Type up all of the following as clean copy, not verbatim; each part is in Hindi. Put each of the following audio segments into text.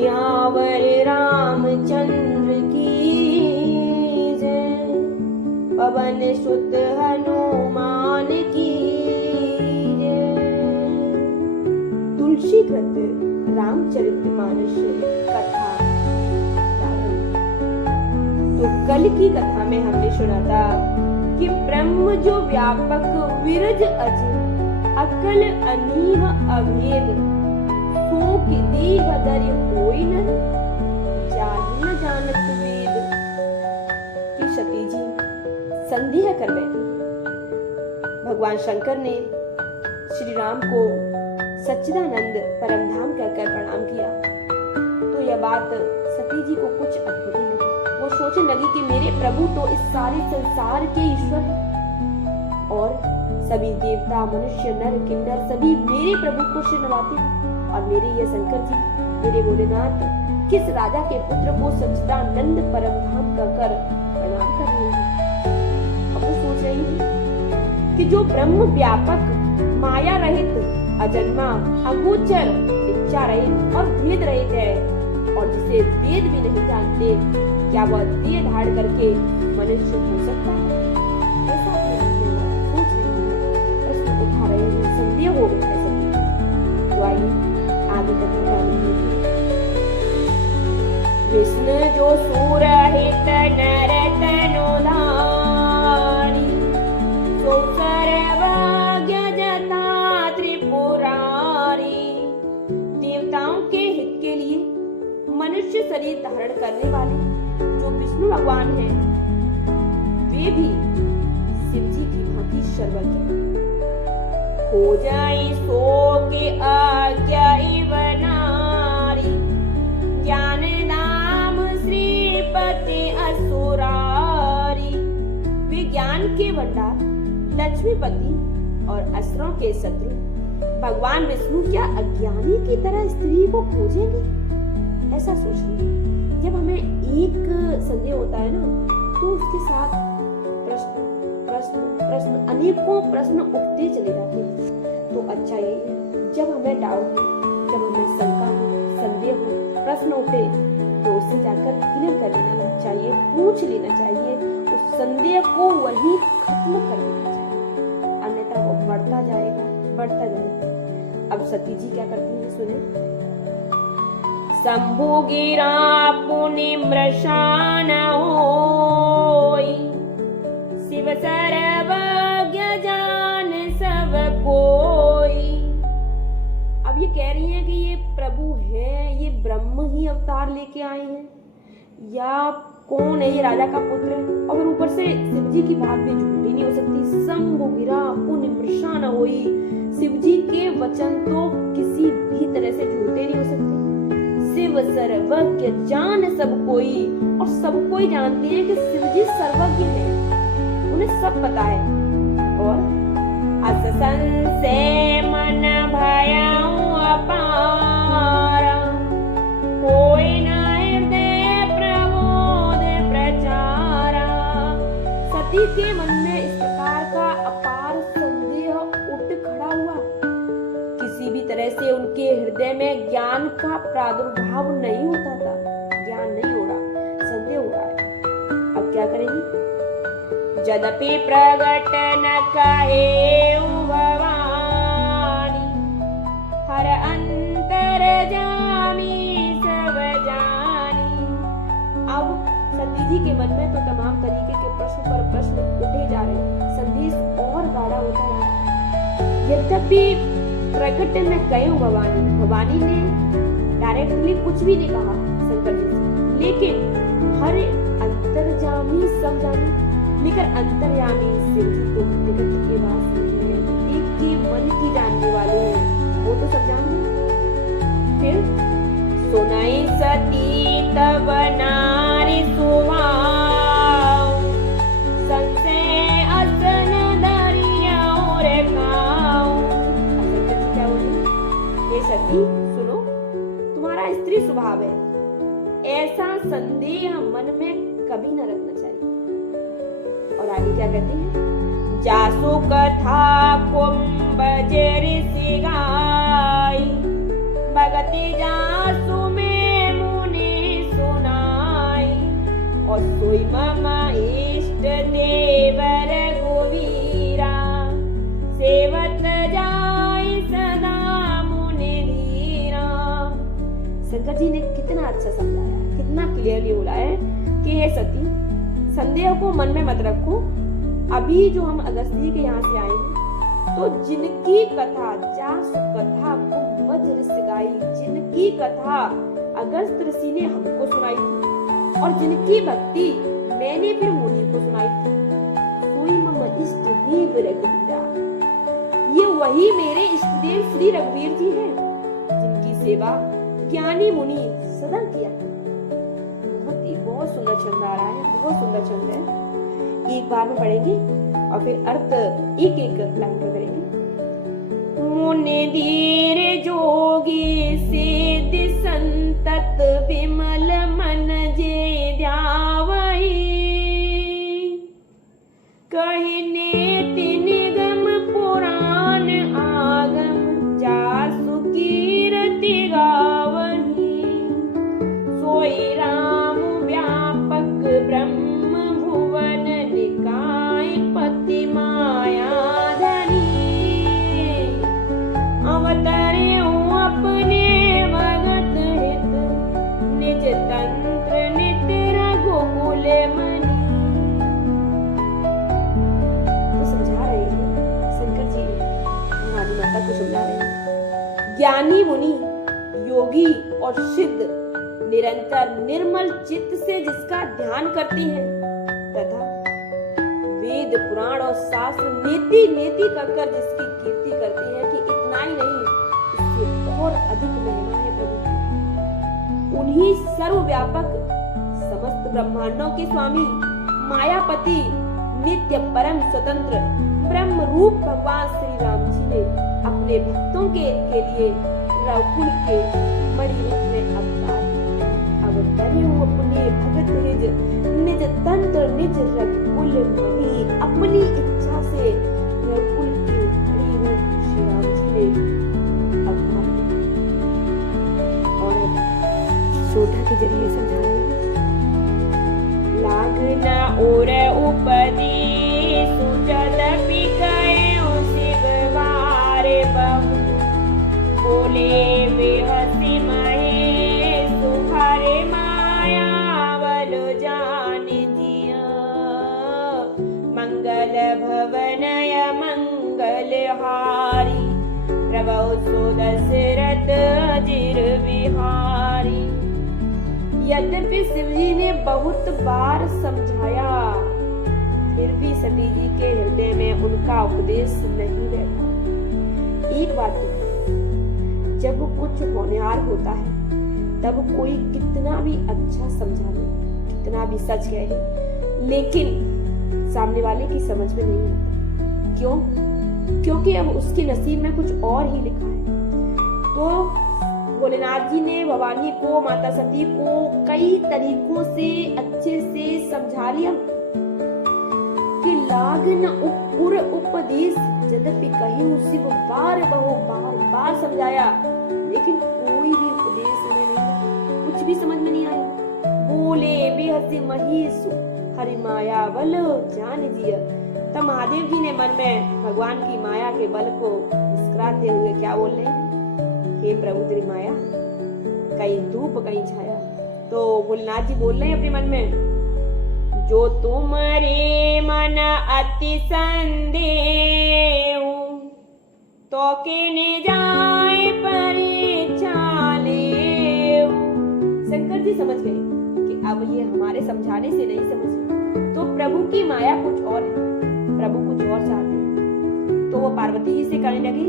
सियावर रामचंद्र की जय, पवन सुत हनुमान की जय। तुलसीकृत रामचरितमानस कथा। तो कल की कथा में हमने सुना था कि ब्रह्म जो व्यापक विरज अज अकल अनीह अभेद, सो कि देह दर होई न जाहि न जानत वेद। कि सती जी संदेह कर बैठी। भगवान शंकर ने श्री राम को सच्चिदानंद परमधाम कहकर प्रणाम किया। तो यह बात सती जी को कुछ अद्भुत लगी। वो सोचने लगी कि मेरे प्रभु तो इस सारे संसार के ईश्वर हैं और सभी देवता मनुष्य नर किन्नर सभी मेरे प्रभु को श्री नवाते हैं, और मेरे ये शंकर जी मेरे भोलेनाथ किस राजा के पुत्र को सच्चिदानंद परमधाम कहकर प्रणाम कर रहे हैं। अब वो सोच रही है कि जो ब्रह्म व्यापक माया रहित अजन्मा अगोचर इच्छा रहित और भेद रहित है, और जिसे वेद भी नहीं जानते, क्या वह देह धारण करके मनुष्य हो सकता है? ऐसा सोच रही है, प्रश्न उठा रहे हैं, संदेह हो गया है सभी। तो आइए आगे कथा प्रारंभ होती है। विष्णु जो सूर हित नर तनु धारी, सो सर्वज्ञ जता त्रिपुरारी। देवताओं के हित के लिए मनुष्य शरीर धारण करने वाले जो विष्णु भगवान हैं, वे भी शिव जी की भांति सर्वज्ञ। हो जाए सो के आज्ञा इव नारी, ज्ञान नाम श्रीपति असुरारी। वे ज्ञान के भंडार लक्ष्मीपति और असुरों के शत्रु भगवान विष्णु क्या अज्ञानी की तरह स्त्री को खोजेंगे? ऐसा सोच रही है। जब हमें एक संदेह होता है ना, तो उसके साथ प्रश्न प्रश्न प्रश्न अनेकों प्रश्न उठते चले जाते हैं। तो अच्छा यही है, जब हमें डाउट हो, जब हमें शंका हो, संदेह हो, प्रश्न उठे, तो उससे जाकर क्लियर कर लेना चाहिए, पूछ लेना चाहिए, उस संदेह को वही खत्म कर देना चाहिए, अन्यथा वो बढ़ता जाएगा। अब सती जी क्या करती है, सुने। शंभु गिरा पुनि मृषान होई, शिव सर्वज्ञ जान सब कोई। अब ये कह रही हैं कि ये प्रभु है, ये ब्रह्म ही अवतार लेके आए हैं, या कौन है, ये राजा का पुत्र है। और ऊपर से शिव जी की बात भी झूठी नहीं हो सकती। शंभु गिरा पुनि मृषान होई, शिव जी के वचन तो किसी भी तरह से झूठे नहीं हो सकते। शिव सर्वज्ञ जान सब कोई, और सब कोई जानते हैं कि शिव जी सर्वज्ञ हैं, उन्हें सब पता है। और अस संशय मन भयउ अपारा, होय न हृदय प्रमोद प्रचारा। सती के मन में इस प्रकार का अपार संदेह उठ खड़ा हुआ। किसी भी तरह से उनके हृदय में ज्ञान का प्रादुर्भाव नहीं होता था, ज्ञान नहीं हो रहा, संदेह हो रहा है। अब क्या करेंगी? यद्यपि प्रगट न कहेउ भवानी, हर अंतर जामी सब जानी। अब सती जी के मन में तो तमाम तरीके के प्रश्न पर प्रश्न उठे जा रहे हैं, संदेश और गाढ़ा होता जा रहा है। यद्यपि प्रकट न कहेउ भवानी ने डायरेक्टली कुछ भी नहीं कहा शंकर जी से, लेकिन हर अंतर्यामी सब जानी, लेकिन अंतर्यामी शिव जी तो निकट के वासी हैं, एक के मन की जानने वाले हैं, वो तो सब जानेंगे। फिर सुनाई सती तब नारी सुभाव, संशय असन धरिया और काऊ। क्या बोली? हे सती सुनो, तुम्हारा स्त्री स्वभाव है, ऐसा संदेह मन में कभी न रखना चाहिए। और आगे क्या कहती है? जासु कथा कुंभ ऋषि गाई, भगति जासु में शंकर जी ने कितना अच्छा समझाया है, कितना क्लियरली बोला है कि हे सती, संदेह को मन में मत रखो। अभी जो हम अगस्त्य के यहाँ से आए हैं, तो जिनकी कथा जासु कथा कुंभज ऋषि गाई, जिनकी कथा अगस्त्य ऋषि ने हमको सुनाई थी और जिनकी भक्ति मैंने फिर मुनि को सुनाई थी, सोई मम इष्ट देव रघुवीरा, ये वही मेरे इष्ट देव श्री रघुवीर जी हैं, जिनकी सेवा ज्ञानी मुनि सदा किया करते। बहुत सुंदर छंद आ रहा है, बहुत सुंदर छंद है। एक बार में पढ़ेंगे और फिर अर्थ एक एक लाइन में करेंगे। मुनि धीर जोगी सिद्धि संतत विमल मन जे ध्यावहि, कहने निगम पुराण आगम जासु कीर्ति गावहि, सोई राम व्यापक ब्रह्म भुवन निकाय पति माया धनी, अवतरे अपने भगत हित निज तंत्र नित रघुकुल मनि। तो समझा रहे हैं शंकर जी हमारी माता को समझा रहे हैं। ज्ञानी मुनि योगी और सिद्ध निरंतर निर्मल चित्त से जिसका ध्यान करती हैं तथा वेद पुराण और शास्त्र नीति नीति कर जिसकी कीर्ति करती है, कि इतना ही नहीं इससे और अधिक महिमा है प्रभु की। उन्हीं सर्वव्यापक समस्त ब्रह्मांडों के स्वामी मायापति नित्य परम स्वतंत्र ब्रह्म रूप भगवान श्री राम जी ने अपने भक्तों के लिए रघुकुल के मणि रूप में अवतार अवतरे अपने भगत निज तंत्र निज रघुकुल मणि, अपनी इच्छा से रघुकुल के मणि रूप श्री राम जी ने अवतार लिया। और शोधा के जरिए समझा रहे हैं। लागना और उपदेश जदपि कयो शिव वारे बहु, बोले वे हसी महे सुहरे मायावल जान जिया, मंगल भवनय मंगल हारी, प्रभु सो दशरथ अजिर बिहारी। यद्यपि शिव जी ने बहुत बार समझाया, फिर भी सती जी के हृदय में उनका उपदेश नहीं रहता। एक बात तो है, जब कुछ होनहार होता है तब कोई कितना भी अच्छा समझा ले, कितना भी सच कहे, लेकिन सामने वाले की समझ में नहीं आता। क्यों? क्योंकि अब उसके नसीब में कुछ और ही लिखा है। तो भोलेनाथ जी ने भवानी को, माता सती को कई तरीकों से अच्छे से समझा लिया कि लाग न उपुर उपदेश यद्यपि कहीं शिव बार बहु बार समझाया, लेकिन कोई भी उपदेश उन्हें नहीं लगा, कुछ भी समझ में नहीं आया। बोले बेहसी महीसु हरि माया बल जान जिया। तब महादेव जी ने मन में भगवान की माया के बल को मुस्कुराते हुए क्या बोल रहे हैं? हे प्रभु तेरी माया कहीं धूप कहीं छाया। तो भोलेनाथ जी बोल रहे हैं अपने मन में, जो तुम्हारे मन अति संदेह तो किने जाए परीक्षा ले। शंकर जी समझ गए कि अब ये हमारे समझाने से नहीं समझे, तो प्रभु की माया कुछ और है, प्रभु कुछ और चाहते हैं। तो वो पार्वती जी से कहने लगी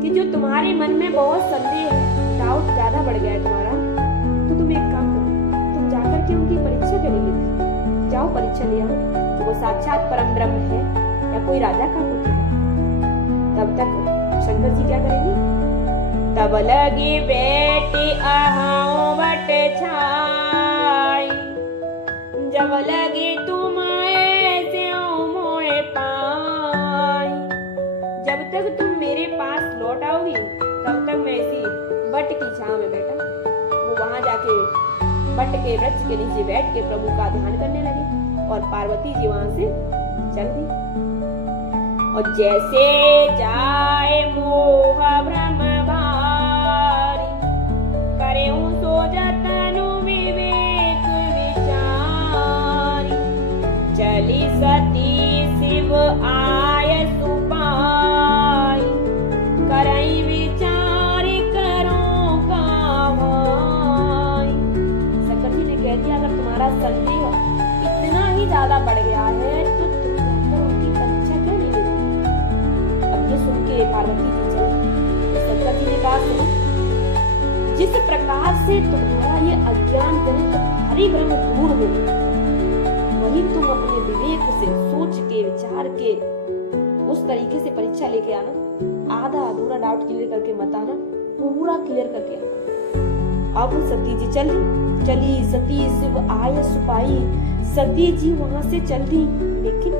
कि जो तुम्हारे मन में बहुत संदेह है, डाउट ज्यादा बढ़ गया है तुम्हारा, तो तुम एक काम करो, तुम जाकर के उनकी परीक्षा कर लीजिए, जाओ परीक्षा ले आओ कि वो साक्षात परम ब्रह्म है या कोई राजा का पुत्र है। तब तक शंकर जी क्या करेंगे? तब लगी बेटी अहाओ बट छाई, जब लगी तुम ऐसे मोए पाई। जब तक तुम मेरे पास लौट आओगी तब तक मैं इसी बट की छांव में बैठा। वो वहां जाके बट के वृक्ष के नीचे बैठ के प्रभु का ध्यान करने लगे और पार्वती जी वहां से चल दी। और जैसे जाए मोह भ्रम भारी, करे सो ज्यादा बढ़ गया है तो तुम जाकर उनकी परीक्षा क्यों नहीं लेती? अब ये सुन के पार्वती जी चली तो शंकर जी ने कहा, सुनो, जिस प्रकार से तुम्हारा ये अज्ञान जनित भारी भ्रम दूर हो, वही तुम अपने विवेक से सोच के विचार के उस तरीके से परीक्षा लेके आना। आधा अधूरा डाउट क्लियर करके मत आना, पूरा क्लियर करके आना। अब सती जी चली सती शिव आय सुपाई। सती जी वहां से चल दी, लेकिन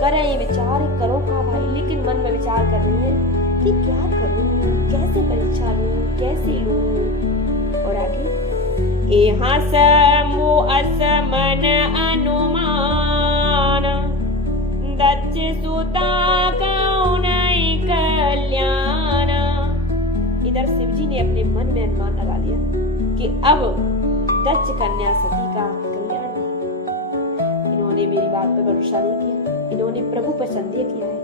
करें विचार करो का भाई, लेकिन मन में विचार कर रही है कि क्या करूं, कैसे परीक्षा लूं, कैसे लूं। और आगे यहाँ समो असमन अनुमान, दक्ष सुता कौनई कल्याण। इधर शिव जी ने अपने मन में अनुमान लगा लिया कि अब दक्ष कन्या सती का कल्याण नहीं। इन्होंने मेरी बात पर भरोसा नहीं किया, इन्होंने प्रभु पर संदेह किया है,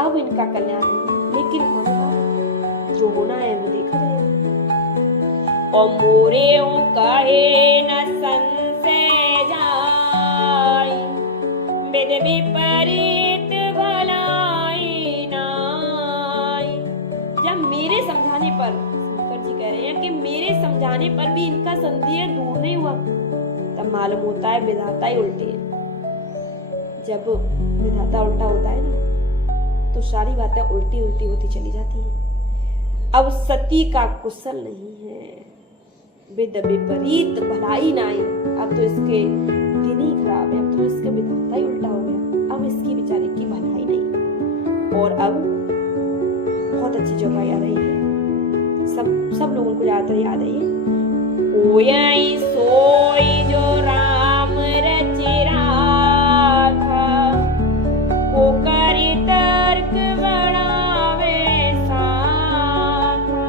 अब इनका कल्याण नहीं। लेकिन होगा जो होना है वो देखा जाएगा। और मोरे कहे न संशय जाय, वेद विपरीत भलाई नाय। जब मेरे समझाने पर, शंकर जी कह रहे हैं कि मेरे समझाने पर भी इनका संदेह दूर नहीं हुआ, तब मालूम होता है विधाता ही उल्टे है। जब विधाता उल्टा होता है ना तो सारी बातें उल्टी उल्टी होती चली जाती हैं। अब सती का कुशल नहीं है, विद विपरीत भलाई नाई। अब तो इसके दिन ही खराब है, अब तो इसका विधाता ही उल्टा हो गया, अब इसकी बेचारी की भलाई नहीं। और अब बहुत अच्छी जगह याद आई है, सब लोगों को ज्यादातर याद आई है। ओयई सोई जो राम रचि राखा, को करि तर्क बढ़ावे साखा।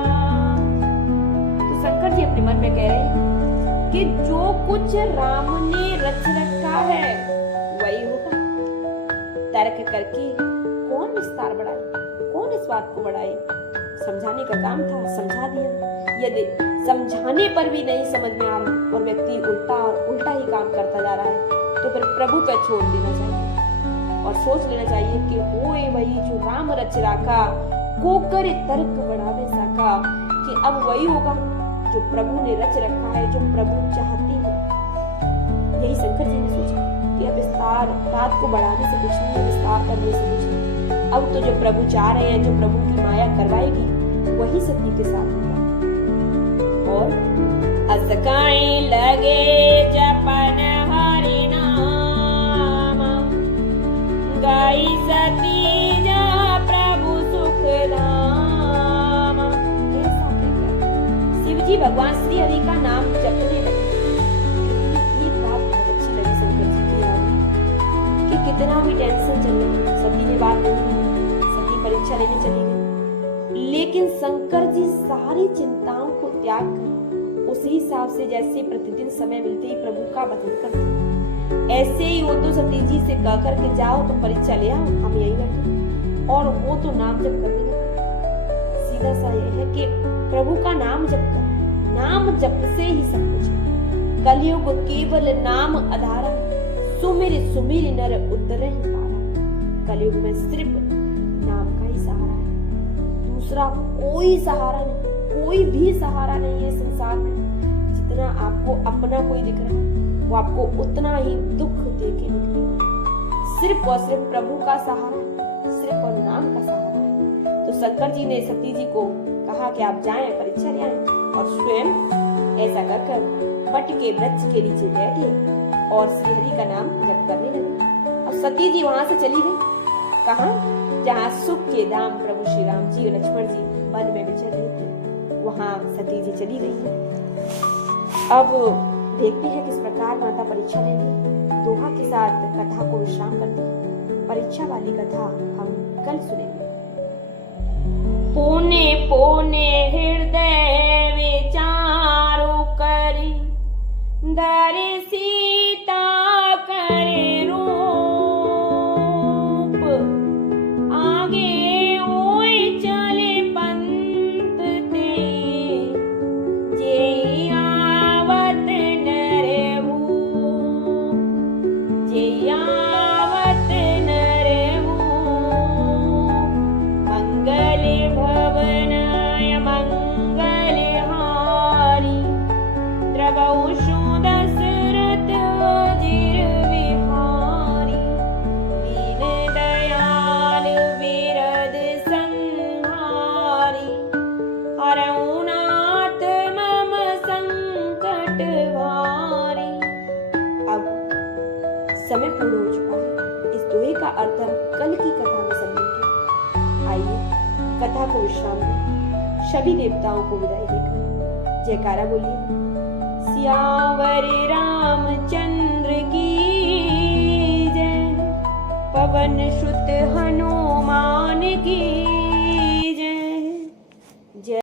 तो शंकर जी अपने मन में कह रहे हैं कि जो कुछ राम ने रच रखा है वही होगा। तर्क करके कौन विस्तार बढ़ाए, कौन इस बात को बढ़ाए? समझाने का काम था, समझा दिया। यदि समझाने पर भी नहीं समझ में आ रहा और व्यक्ति उल्टा और उल्टा ही काम करता जा रहा है, तो फिर प्रभु पर छोड़ देना चाहिए और सोच लेना चाहिए कि होए वही जो राम रच राखा, को करे तर्क बढ़ावे साका। कि अब वही होगा जो प्रभु ने रच रखा है, जो प्रभु चाहते हैं। यही शंकर जी ने सोचा कि अब विस्तार बात को बढ़ाने से कुछ नहीं, विस्तार करने से कुछ नहीं। अब तो जो प्रभु चाह रहे हैं, जो प्रभु की माया करवाएगी, वही सती के साथ होगा। और असकाई लगे जपन हरि नाम, गाई सती जा प्रभु सुख धाम। ऐसा कहकर शिव जी भगवान श्री हरि का नाम जपने लगे। एक बात बहुत अच्छी लगी शंकर जी की याद कि कितना भी टेंशन चले, सती ने बात नहीं की, सती परीक्षा लेने चली गई, लेकिन शंकर जी सारी चिंताओं को त्याग कर उसी हिसाब से जैसे प्रतिदिन समय मिलते ही प्रभु का भजन करते, ऐसे ही वो तो सती जी से कह कर के जाओ तो परीक्षा ले आओ, हम यही बैठे। और वो तो नाम जप करने लगे। सीधा सा ये है कि प्रभु का नाम जप कर, नाम जप से ही सब कुछ है। कलयुग केवल नाम आधारा, सुमिर सुमिर नर उतरे ही पारा। कलयुग में सिर्फ नाम का ही सहारा है, दूसरा कोई सहारा नहीं, कोई भी सहारा नहीं है संसार में। जितना आपको अपना कोई दिख रहा है वो आपको उतना ही दुख दे के निकलेगा। सिर्फ और सिर्फ प्रभु का सहारा है, सिर्फ और नाम का सहारा है। तो शंकर जी ने सती जी को कहा कि आप जाएं, परीक्षा ले आएं, और स्वयं ऐसा कर वट के वृक्ष के नीचे बैठे और श्री हरि का नाम जप करने लगे। अब सती जी वहां से चली गई, कहाँ? जहाँ सुख के धाम प्रभु श्री राम जी और लक्ष्मण जी वन में विचर रहे थे, वहां सती जी चली गई है। अब देखते हैं किस प्रकार माता परीक्षा लेंगी। दोहा के साथ कथा को विश्राम करते हैं। परीक्षा वाली कथा हम कल सुनेंगे। पुने पुने हृदय विचारो करी, दर सीता करे रूप, आगे ओए चले पंत ते, जे आवत नर भूप, जे समय पूर्ण हो चुका है। इस दोहे का अर्थ हम कल की कथा में समझेंगे। आइए कथा को विश्राम दें, सभी देवताओं को विदाई देकर जयकारा बोलिए। सियावर रामचंद्र की जय, पवन सुत